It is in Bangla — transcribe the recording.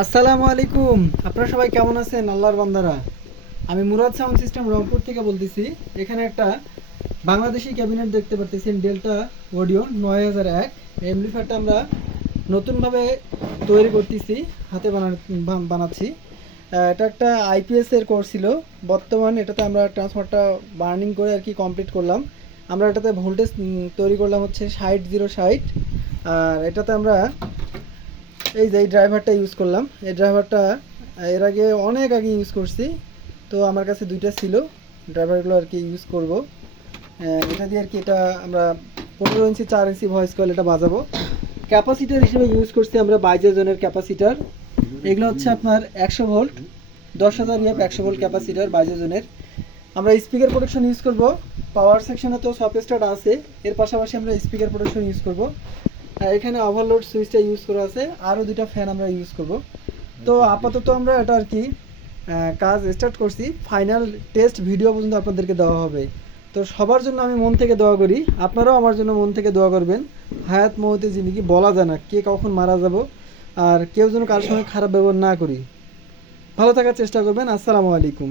আসসালামু আলাইকুম। আপনারা সবাই কেমন আছেন আল্লাহর বান্দারা? আমি মুরাদ সাউন্ড সিস্টেম রংপুর থেকে বলতেছি। এখানে একটা বাংলাদেশি ক্যাবিনেট দেখতে পারতেছেন, ডেল্টা অডিও 9001। এই এমপ্লিফায়ারটা আমরা নতুনভাবে তৈরি করতেছি, হাতে বানাচ্ছি। এটা একটা আইপিএস এর কোর্স ছিল। বর্তমান এটাতে আমরা ট্রান্সফারটা বার্নিং করে আর কি কমপ্লিট করলাম। আমরা এটাতে ভোল্টেজ তৈরি করলাম হচ্ছে 60 060। আর এটাতে আমরা এই যে এই ড্রাইভারটা ইউজ করলাম। এই ড্রাইভারটা এর আগে অনেক আগে ইউজ করছি, তো আমার কাছে দুইটা ছিল। ড্রাইভারগুলো আর কি ইউজ করব। এটা দিয়ে আর কি এটা আমরা 15 ইঞ্চি 4 ইঞ্চি ভয়েস কয়েল এটা বাজাবো। ক্যাপাসিটার হিসেবে ইউজ করছি আমরা 22 জনের ক্যাপাসিটার। এগুলো হচ্ছে আপনার 100 ভোল্ট, 10,000 100 ভোল্ট ক্যাপাসিটার 22 জনের। আমরা স্পিকার প্রোটেকশন ইউজ করব। পাওয়ার সেকশনে তো সফট স্টার্ট আছে, এর পাশাপাশি আমরা স্পিকার প্রোটেকশন ইউজ করব। এখানে ওভারলোড সুইচটা ইউজ করা আছে, আরও দুটা ফ্যান আমরা ইউজ করব। তো আপাতত আমরা এটা আর কি কাজ স্টার্ট করছি। ফাইনাল টেস্ট ভিডিও পর্যন্ত আপনাদেরকে দেওয়া হবে। তো সবার জন্য আমি মন থেকে দোয়া করি, আপনারাও আমার জন্য মন থেকে দোয়া করবেন। হায়াত মৌতে জিন্দেগি বলা যায় না, কে কখন মারা যাব। আর কেউ যেন কারোর সঙ্গে খারাপ ব্যবহার না করি। ভালো থাকার চেষ্টা করবেন। আসসালামু আলাইকুম।